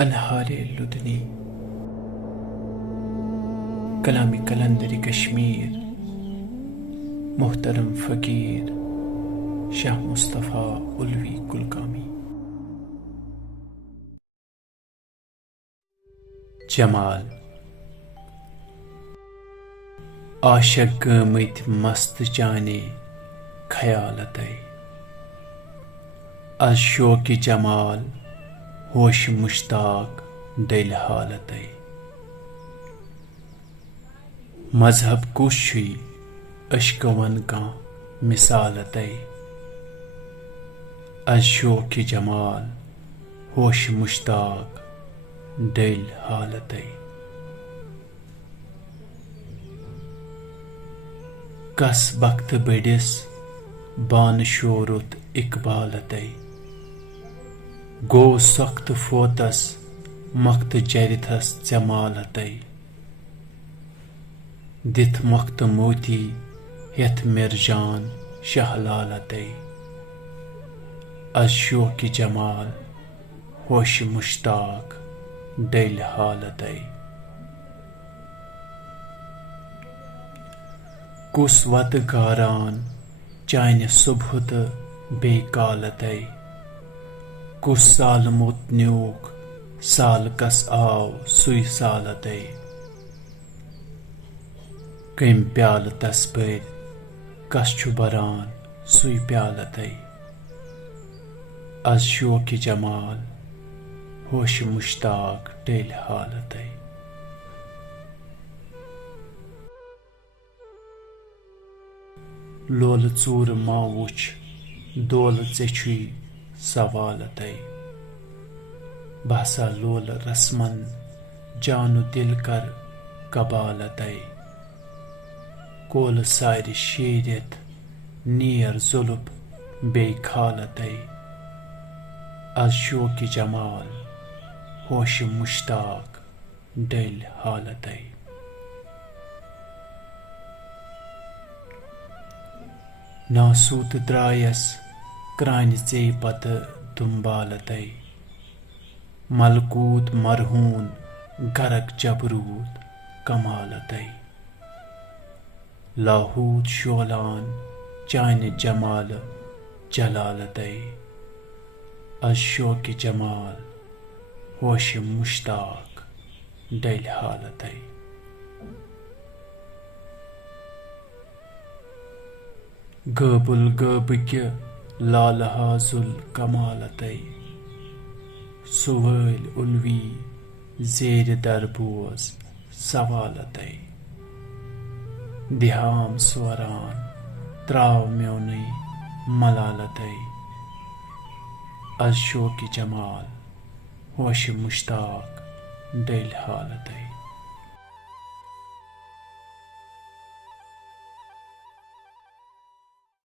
अनहारे लुदनी कलामी कलंदरी कश्मीर मोहतरम फ़कीर शाह मुस्तफ़ा उल्वी कुलकामी। जमाल आशक गमत मस्त जाने ख्यालत अज शोक जमाल होश मुश्ताक दिल हालत मजहब कुश अशकवन का मिसालत अज शोक जमाल होश मुश्ताक दिल हालत कस बख्त बड़िस बान शोरुत इकबालत गो सख्त फोतस मख्त जरिथस जमालत दिथ मख्त मोती यथ मिर्जान शहलालत अज शोक जमाल होश मुश्ताक दिल हालत कुस वत गारान चाइन सुबह तो बेकालत कुस साल मोत न्यूक साल कस आव सुई सालत कम प्याल तस बर कस छु बरान सुई प्यालत अज शोक जमाल होश मुश्ताक दिल हालत लोल चूर मा वुछ दोल चेछुई सवालत बहसा लोल रस्मन जानु दिल कर कबालत कोल सारि शेरियत नियर जुल्फ बेखालत अज शोक जमाल होश मुश्ताक दिल हालत नासूत द्रायस क्रान जे पत तुम्बालत मलकूत मरहून गरक जबरूत कमालत लाहूत शोलान चाइन जमाल जलालत अज शोक जमाल होश मुश्ताक दिल हालत गबुल गब लाल हाजुल कमालत सुवैल उल्वी जेर दरबोज सवालत दिहाम स्वरान त्राव म्योनी मलालत अज शोक जमाल होश मुश्ताक दिल हालत